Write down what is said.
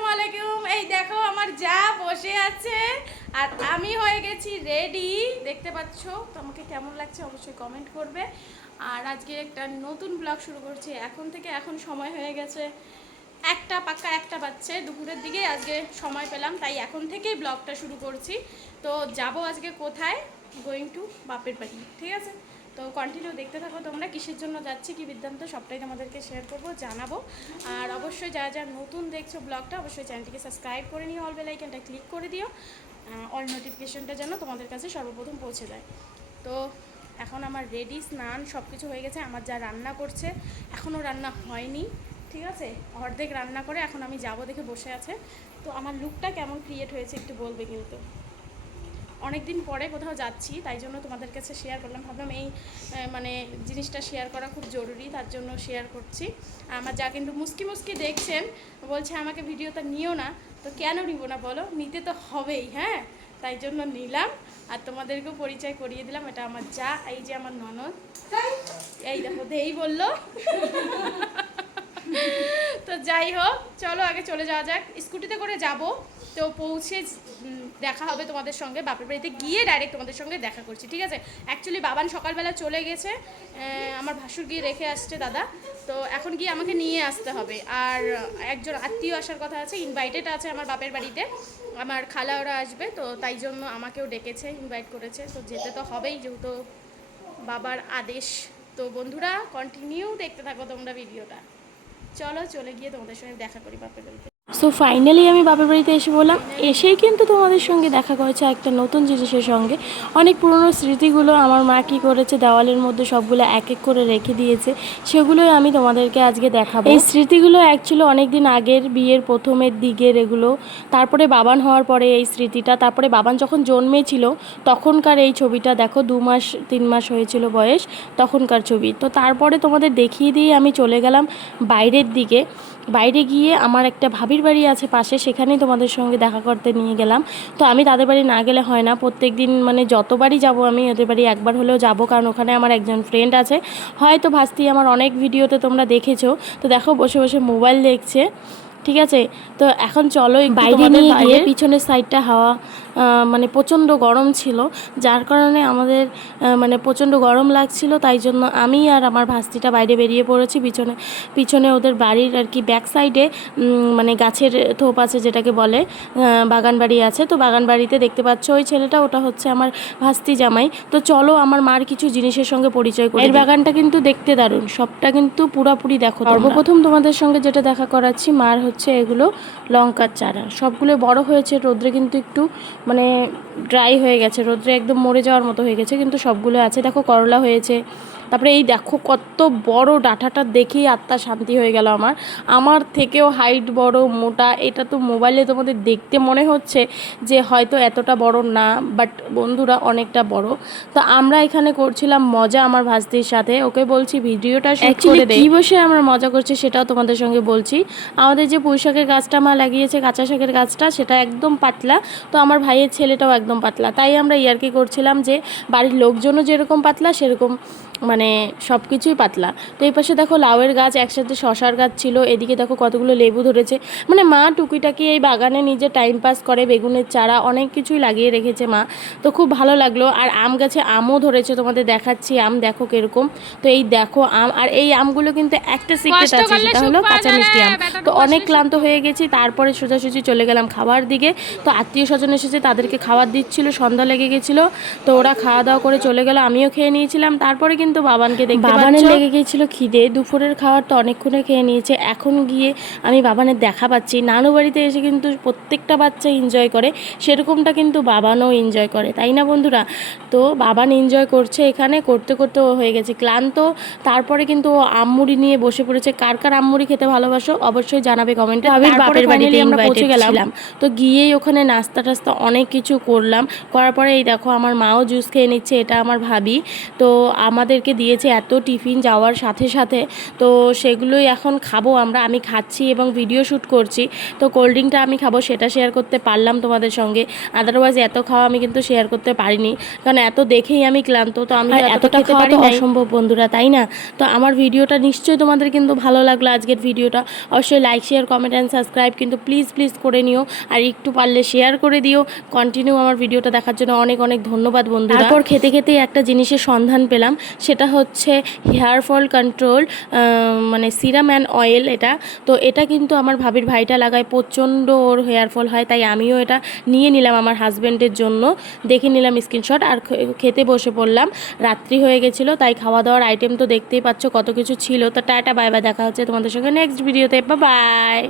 আসসালামু আলাইকুম। এই দেখো, আমার যা বসে আছে। আর আমি হয়ে গেছি রেডি দেখতে পাচ্ছ? তো আমাকে কেমন লাগছে অবশ্যই কমেন্ট করবে। আর আজকে একটা নতুন ব্লগ শুরু করছি। এখন থেকে এখন সময় হয়ে গেছে। একটা পাক্কা একটা বাচ্চে দুপুরের দিকে আজকে সময় পেলাম, তাই এখন থেকেই ব্লগটা শুরু করছি। তো যাব আজকে কোথায়? গোয়িং টু বাপের বাড়ি, ঠিক আছে? তো কন্টিনিউ দেখতে থাকো, তোমরা কিসের জন্য যাচ্ছি, কি বৃত্তান্ত, সবটাই তোমাদেরকে শেয়ার করব, জানাব। আর অবশ্যই যারা যারা নতুন দেখছ ব্লগটা, অবশ্যই চ্যানেলটিকে সাবস্ক্রাইব করে নিও অল বেলাইকনটা ক্লিক করে দিও অল নোটিফিকেশনটা যেন তোমাদের কাছে সর্বপ্রথম পৌঁছে যায়। তো এখন আমার রেডি স্নান সব কিছু হয়ে গেছে, আমার যা রান্না করছে এখনও রান্না হয়নি, ঠিক আছে? অর্ধেক রান্না করে এখন আমি যাব দেখে বসে আছে। তো আমার লুকটা কেমন ক্রিয়েট হয়েছে একটু বলবে কিন্তু। অনেক দিন পরে কোথাও যাচ্ছি, তাই জন্য তোমাদের কাছে শেয়ার করলাম। ভাবলাম এই মানে জিনিসটা শেয়ার করা খুব জরুরি, তার জন্য শেয়ার করছি। আমার যা কিন্তু মুস্কি মুস্কি দেখছেন, বলছে আমাকে ভিডিওটা নিও না। তো কেন নিব না বলো? নিতে তো হবেই হ্যাঁ? তাই জন্য নিলাম। আর তোমাদেরকেও পরিচয় করিয়ে দিলাম, এটা আমার যা, এই যে আমার ননদ। এই দেখো এই বলল। তো যাই হোক, চলো আগে চলে যাওয়া যাক। স্কুটিতে করে যাব। তো পৌঁছে দেখা হবে তোমাদের সঙ্গে, বাপের বাড়িতে গিয়ে ডাইরেক্ট তোমাদের সঙ্গে দেখা করছি, ঠিক আছে? অ্যাকচুয়ালি বাবান সকালবেলা চলে গেছে আমার ভাসুর গিয়ে রেখে আসছে দাদা। তো এখন গিয়ে আমাকে নিয়ে আসতে হবে। আর একজন আত্মীয় আসার কথা আছে ইনভাইটেড আছে আমার বাপের বাড়িতে। আমার খালা ওরা আসবে, তো তাই জন্য আমাকেও ডেকেছে ইনভাইট করেছে। তো যেতে তো হবেই, যেহেতু বাবার আদেশ। তো বন্ধুরা কন্টিনিউ দেখতে থাকো তোমরা ভিডিওটা চলো, চলে গিয়ে তোমাদের সঙ্গে দেখা করি বাপের বাড়িতে। সো ফাইনালি আমি বাপের বাড়িতে এসে বললাম, এসেই কিন্তু তোমাদের সঙ্গে দেখা করেছে একটা নতুন জিনিসের সঙ্গে। অনেক পুরনো স্মৃতিগুলো আমার মা কী করেছে, দেওয়ালের মধ্যে সবগুলো এক এক করে রেখে দিয়েছে, সেগুলোই আমি তোমাদেরকে আজকে দেখাবো। এই স্মৃতিগুলো অ্যাকচুয়ালি অনেক দিন আগের বিয়ের প্রথমের দিকের এগুলো, তারপরে বাবান হওয়ার পরে এই স্মৃতিটা, তারপরে বাবান যখন জন্মেছিল, তখনকার এই ছবিটা দেখো, দু মাস, তিন মাস হয়েছিল বয়স, তখনকার ছবি। তো তারপরে তোমাদের দেখিয়ে দিয়ে আমি চলে গেলাম বাইরের দিকে। বাইরে গিয়ে আমার একটা ভাবির বাড়ি আছে পাশে, সেখানেই তোমাদের সঙ্গে দেখা করতে নিয়ে গেলাম। তো আমি তাদের বাড়ি না গেলে হয় না প্রত্যেক দিন মানে যতবারই যাব আমি ওদের বাড়ি একবার হলেও যাব, কারণ ওখানে আমার একজন ফ্রেন্ড আছে। হয়তো ভাস্তি, আমার অনেক ভিডিওতে তোমরা দেখেছ। তো দেখো, বসে বসে মোবাইল দেখছে। ঠিক আছে? তো এখন চলো বাইরে নিয়ে গিয়ে পিছনের সাইডটা হাওয়া মানে প্রচণ্ড গরম ছিল। যার কারণে আমাদের মানে প্রচণ্ড গরম লাগছিল তাই জন্য আমি আর আমার ভাস্তিটা বাইরে বেরিয়ে পড়েছি পিছনে পিছনে ওদের বাড়ির আর কি ব্যাক সাইডে মানে গাছের থোপ আছে যেটাকে বলে বাগান বাড়ি আছে। তো বাগান বাড়িতে দেখতে পাচ্ছ ওই ছেলেটা ওটা হচ্ছে আমার ভাস্তি জামাই। তো চলো আমার মার কিছু জিনিসের সঙ্গে পরিচয় করি এর বাগানটা কিন্তু দেখতে দারুণ। সবটা কিন্তু পুরাপুরি দেখো। সর্বপ্রথম তোমাদের সঙ্গে যেটা দেখা করাচ্ছি মার হচ্ছে এগুলো লঙ্কার চারা। সবগুলো বড় হয়েছে রোদ্রে কিন্তু একটু মানে ড্রাই হয়ে গেছে রোদ্রে একদম মরে যাওয়ার মতো হয়ে গেছে কিন্তু সবগুলো আছে। দেখো করলা হয়েছে তারপরে এই দেখো কত বড় ডাঁটাটা দেখেই আত্মা শান্তি হয়ে গেল আমার। আমার থেকেও হাইট বড় মোটা এটা তো মোবাইলে তোমাদের দেখতে মনে হচ্ছে যে হয়তো এতটা বড় না বাট বন্ধুরা অনেকটা বড়। তো আমরা এখানে করছিলাম মজা আমার ভাস্তির সাথে ওকে বলছি ভিডিওটা করে কি বসে আমরা মজা করছি সেটাও তোমাদের সঙ্গে বলছি। আমাদের যে পুঁই শাকের গাছটা মা লাগিয়েছে কাঁচা শাকের গাছটা সেটা একদম পাতলা। তো আমার ভাইয়ের ছেলেটাও একদম পাতলা। তাই আমরা ইয়ার্কি করছিলাম যে বাড়ির লোকজনও যেরকম পাতলা সেরকম মানে সব কিছুই পাতলা। তো এই পাশে দেখো লাউয়ের গাছ একসাথে শশার গাছ ছিল এদিকে দেখো কতগুলো লেবু ধরেছে। মানে মা টুকিটাকি এই বাগানে নিজে টাইম পাস করে বেগুনের চারা অনেক কিছুই লাগিয়ে রেখেছে মা। তো খুব ভালো লাগল। আর আম গাছে আমও ধরেছে তোমাদের দেখাচ্ছি আম দেখো কীরকম। তো এই দেখো আম আর এই আমগুলো কিন্তু একটা সিক্রেট আছে সেটা হলো কাঁচা মিষ্টি আম। তো অনেক ক্লান্ত হয়ে গেছি তারপরে সোজাসুজি চলে গেলাম খাবার দিকে। তো আত্মীয় স্বজন এসেছে তাদেরকে খাবার দিচ্ছিল সন্ধ্যা লেগে গেছিল তো ওরা খাওয়া দাওয়া করে চলে গেল আমিও খেয়ে নিয়েছিলাম। তারপরে কিন্তু বাবানকে দেখতে বাবানের লেগে গিয়েছিল খিদে দুপুরের খাবার তো অনেকক্ষণে খেয়ে নিয়েছে। এখন গিয়ে আমি বাবানের দেখা পাচ্ছি। নানু বাড়িতে এসে কিন্তু প্রত্যেকটা বাচ্চা এনজয় করে সেরকমটা কিন্তু বাবানও এনজয় করে তাই না বন্ধুরা? তো বাবান এনজয় করছে এখানে করতে করতে ও হয়ে গেছে ক্লান্ত। তারপরে কিন্তু ও আমমুড়ি নিয়ে বসে পড়েছে। কার কার আমমুড়ি খেতে ভালোবাসো অবশ্যই জানাবে কমেন্টে। ভাবির বাপের বাড়িতে আমরা পৌঁছে গেলাম। তো গিয়েই ওখানে নাস্তা টাস্তা অনেক কিছু করলাম। করার পরে এই দেখো আমার মাও জুস খেয়ে নিচ্ছে এটা আমার ভাবি। তো আমাদের আমাদেরকে দিয়েছে এত টিফিন যাওয়ার সাথে সাথে। তো সেগুলোই এখন খাব আমরা। আমি খাচ্ছি এবং ভিডিও শ্যুট করছি। তো কোল্ড ড্রিঙ্কটা আমি খাব সেটা শেয়ার করতে পারলাম তোমাদের সঙ্গে। আদারওয়াইজ এত খাওয়া আমি কিন্তু শেয়ার করতে পারিনি। কারণ এত দেখেই আমি ক্লান্ত। তো আমি এতটা খেতে খাওয়া তো অসম্ভব বন্ধুরা তাই না? তো আমার ভিডিওটা নিশ্চয়ই তোমাদের কিন্তু ভালো লাগল আজকের ভিডিওটা। অবশ্যই like share comment and subscribe কিন্তু প্লিজ প্লিজ করে নিও। আর একটু পারলে শেয়ার করে দিও। কন্টিনিউ আমার ভিডিওটা দেখার জন্য অনেক অনেক ধন্যবাদ বন্ধু তারপর খেতে খেতেই একটা জিনিসের সন্ধান পেলাম, সেটা হচ্ছে হেয়ার ফল কন্ট্রোল মানে সিরাম অ্যান্ড অয়েল এটা। তো এটা কিন্তু আমার ভাবির ভাইটা লাগায়, প্রচণ্ড ওর হেয়ার ফল হয়, তাই আমিও এটা নিয়ে নিলাম আমার হাজব্যান্ডের জন্য। দেখে নিলাম স্ক্রিনশট, আর খেতে বসে পড়লাম। রাত্রি হয়ে গেছিল, তাই খাওয়া দাওয়ার আইটেম তো দেখতেই পাচ্ছ কত কিছু ছিল। তো টাটা বাই বাই দেখা হচ্ছে তোমাদের সঙ্গে নেক্সট ভিডিওতে বা বাই